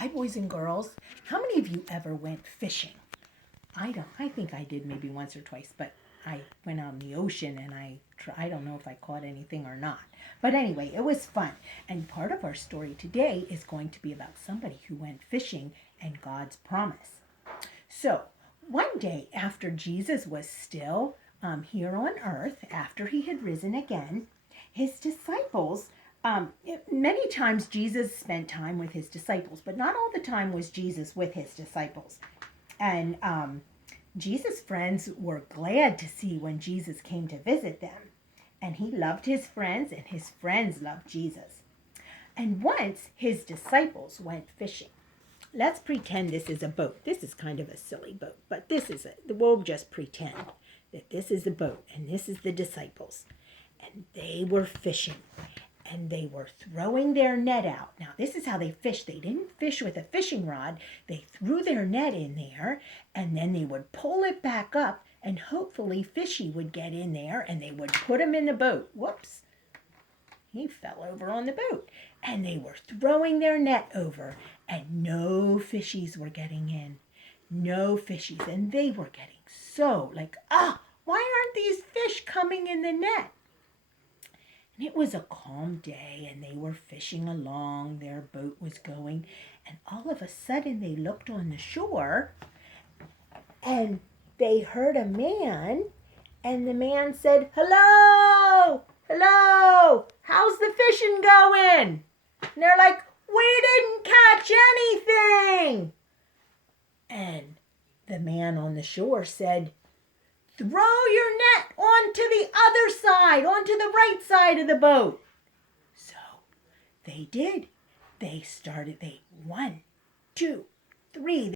Hi, boys and girls. How many of you ever went fishing? I don't. I think I did maybe once or twice, but I went out in the ocean and I don't know if I caught anything or not. But anyway, it was fun. And part of our story today is going to be about somebody who went fishing and God's promise. So, one day after Jesus was still here on earth, after he had risen again, his disciples, many times Jesus spent time with his disciples, but not all the time was Jesus with his disciples. And Jesus' friends were glad to see when Jesus came to visit them. And he loved his friends, and his friends loved Jesus. And once his disciples went fishing. Let's pretend this is a boat. This is kind of a silly boat, but we'll just pretend that this is a boat and this is the disciples. And they were fishing and they were throwing their net out. Now, this is how they fished. They didn't fish with a fishing rod. They threw their net in there and then they would pull it back up and hopefully Fishy would get in there and they would put him in the boat. Whoops. He fell over on the boat. And they were throwing their net over and no fishies were getting in. No fishies. And they were getting so why aren't these fish coming in the net? And it was a calm day and they were fishing along. Their boat was going. And all of a sudden they looked on the shore and they heard a man. And the man said, "Hello! Hello! How's the fishing going?" And they're like, "We didn't catch anything." And the man on the shore said, "Throw your net onto the other side, onto the right side of the boat." So they did. They started, 1, 2, 3.